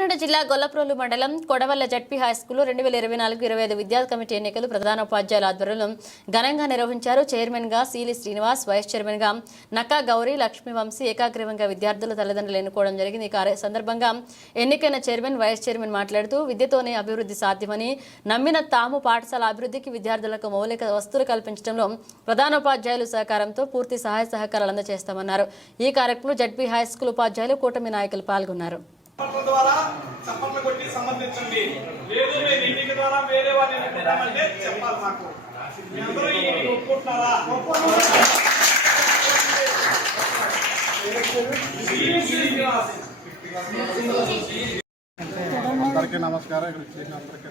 కాకినాడ జిల్లా గొల్లప్రోలు మండలం కొడవల్ల ZP high స్కూల్లో 2024-25 విద్యా కమిటీ ఎన్నికలు ప్రధాన ఉపాధ్యాయుల ఆధ్వర్యంలో ఘనంగా నిర్వహించారు. చైర్మన్ గా సీలి శ్రీనివాస్, వైస్ చైర్మన్ గా నక్కా గౌరీ, లక్ష్మీ వంశీ ఏకాగ్రీవంగా విద్యార్థుల తల్లిదండ్రులు ఎన్నుకోవడం జరిగింది. ఈ సందర్భంగా ఎన్నికైన చైర్మన్, వైస్ చైర్మన్ మాట్లాడుతూ విద్యతోనే అభివృద్ధి సాధ్యమని నమ్మిన తాము పాఠశాల అభివృద్ధికి విద్యార్థులకు మౌలిక వస్తువులు కల్పించడంలో ప్రధాన ఉపాధ్యాయుల సహకారంతో పూర్తి సహాయ సహకారాలు అందజేస్తామన్నారు. ఈ కార్యక్రమంలో జడ్పీ హై స్కూల్ ఉపాధ్యాయులు, కూటమి నాయకులు పాల్గొన్నారు. ద్వారా చప్పట్లు కొట్టి సమర్థించండి. లేదు నేను ఇంటికి ద్వారా వేరే వారిని ఎన్నుకుంటామంటే చెప్పాలి. మాకు అందరూ ఈ ఒప్పుకుంటున్నారా? అందరికీ నమస్కారం. ఇక్కడ చేసిన అందరికీ,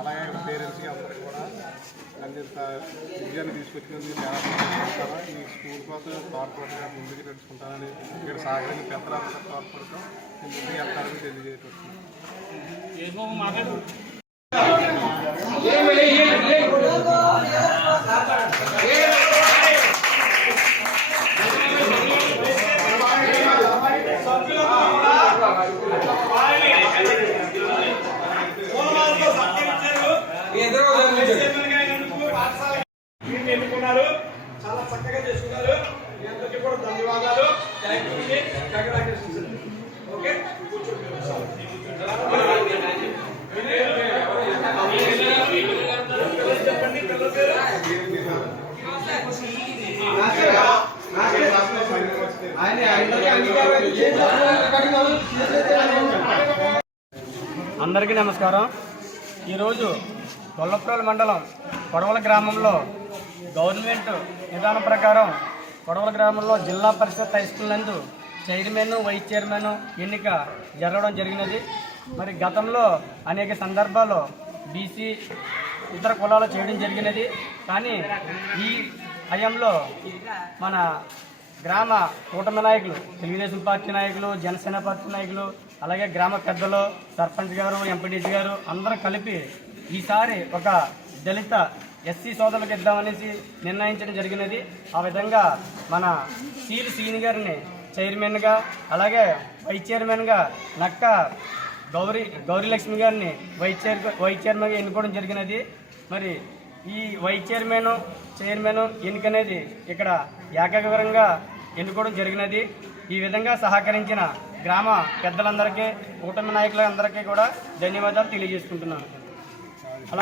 అలాగే ఇక్కడ పేరెంట్స్కి అందరికీ కూడా విజయాన్ని తీసుకొచ్చినందుకు చాలా సంతోషిస్తాను. ఈ స్కూల్ కోసం తోడ్పడుతూ ముందుకు నడుచుకుంటానని ఇక్కడ సహకరించి పెద్దలంతా తోడ్పడుతూ ముందుకు వెళ్తారని తెలియజేస్తున్నాను. ఎన్నుకున్నారు, చాలా చక్కగా చేసుకున్నారు. మీ అందరికీ కూడా ధన్యవాదాలు. ఓకే, చెప్పండి. అందరికీ నమస్కారం. ఈరోజు గొల్లప్రోలు మండలం కొడవల గ్రామంలో గవర్నమెంట్ విధానం ప్రకారం కొడవల గ్రామంలో జిల్లా పరిషత్ హై స్కూల్ నందు చైర్మన్, వైస్ చైర్మన్ ఎన్నిక జరగడం జరిగినది. మరి గతంలో అనేక సందర్భాల్లో బీసీ ఇతర కులాలు చేయడం జరిగినది. కానీ ఈ హయాంలో మన గ్రామ కూటమి నాయకులు, తెలుగుదేశం పార్టీ నాయకులు, జనసేన పార్టీ నాయకులు, అలాగే గ్రామ పెద్దలు, సర్పంచ్ గారు, ఎంపీటీసీ గారు అందరూ కలిపి ఈసారి ఒక దళిత ఎస్సీ సోదరులకు ఇద్దామనేసి నిర్ణయించడం జరిగినది. ఆ విధంగా మన సీలి శ్రీని గారిని చైర్మన్గా, అలాగే వైస్ చైర్మన్గా నక్కా గౌరీలక్ష్మి గారిని వైస్ చైర్మన్గా ఎన్నుకోవడం జరిగినది. మరి ఈ వైస్ చైర్మన్ ఎన్నికనేది ఇక్కడ ఏకాగ్రంగా ఎన్నుకోవడం జరిగినది. ఈ విధంగా సహకరించిన గ్రామ పెద్దలందరికీ, కూటమి నాయకులందరికీ కూడా ధన్యవాదాలు తెలియజేసుకుంటున్నాను.